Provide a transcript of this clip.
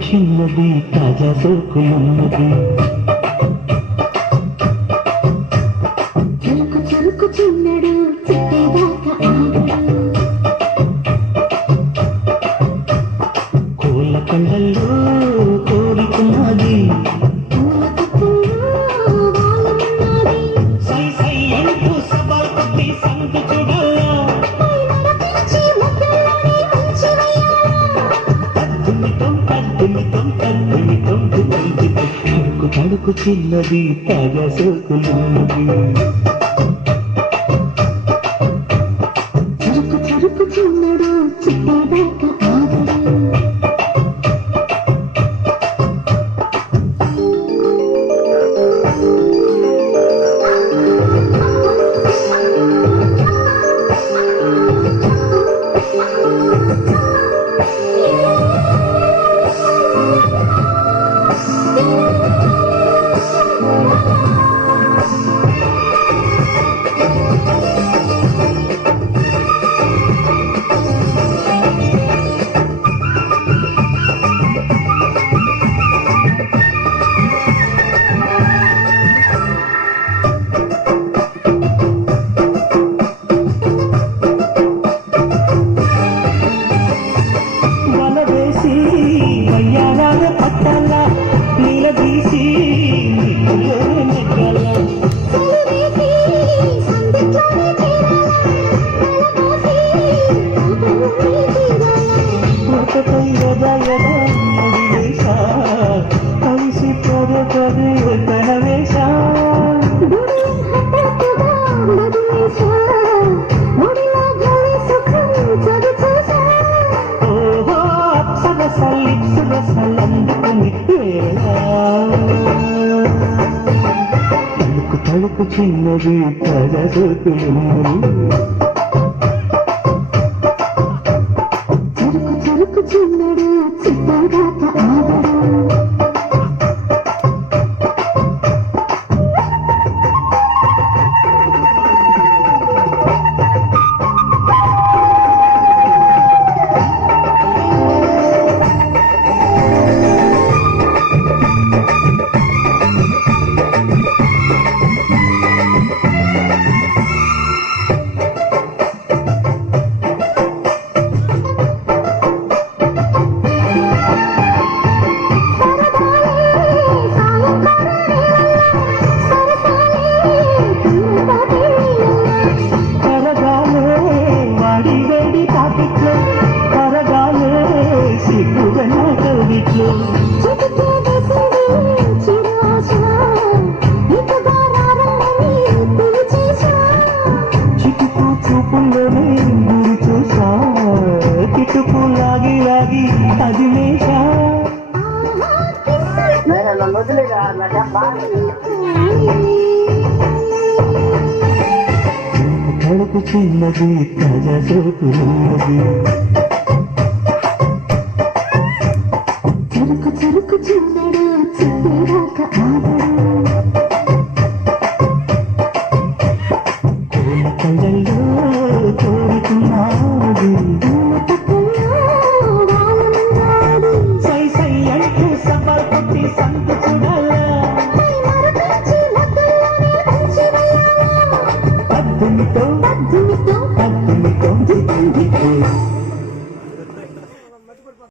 చిన్నది తాజా సోకులున్నది చురుకు చురుకు చిన్నడు చుట్టేదాకా ఆగడు కోళ్ళ కండల్లో కోరికున్నది పూల కొట్టుల్లో వాలనున్నది సై సై అంటూ సవాల్ కొట్టి సందు చూడాలా నడపించి ముద్దులోనే ఉంచి వేయాలా తద్దుమితం తద్దుమితం తద్దుమితం తడుకు తడుకు చిన్నది తాజా సోకులున్నది చురుకు చురుకు చిన్నడు చుట్టేదాకా ఆగడు వలవేసి వయ్యారాల పట్టాల నీలదీసి నీటిలోనే నెగ్గాల చలివేసి సందిట్లోనే చేరాలా తలపోసి పాపంలోనే తీరాలా ఒకటై యదా యదా ముడివేశ కలిసి పదే పదే పెనవేశ గుడి హఠాత్తుగా మదిలేశా ముడిలో గలి సుఖం చవి చూసా ఓహో అప్సరసలిప్సురసలందుకుని వేళ తలుకు తలుకు చిన్నది తాజా సోకులున్నది చురుకు చురుకు చిన్నడు చుట్టేదాకా ఆగడు కరగాలే వాడి వేడి తాకిట్లో కరగాలే సిగ్గు వెన్న కవిట్లో చిటుకు చూపుల్లోనే గురి చూసా కిటుకు లాగి లాగి అది మేషా తలుపు చిన్నది తాజా సోకులున్నది చురుకు చురుకు చిన్నడు చుట్టేదాకా ఆగడు కోళ్ళ కళ్ళల్లో కోరుకున్నది పూల పక్కల్లో వాలనున్నది సై సై అంటూ సవాల్ కొట్టి సందు చూడాలా నడపించి ముద్దులోనే ఉంచి వేయాలా పద్దుమితో పద్దుమితో పద్దుమితో దిక్కు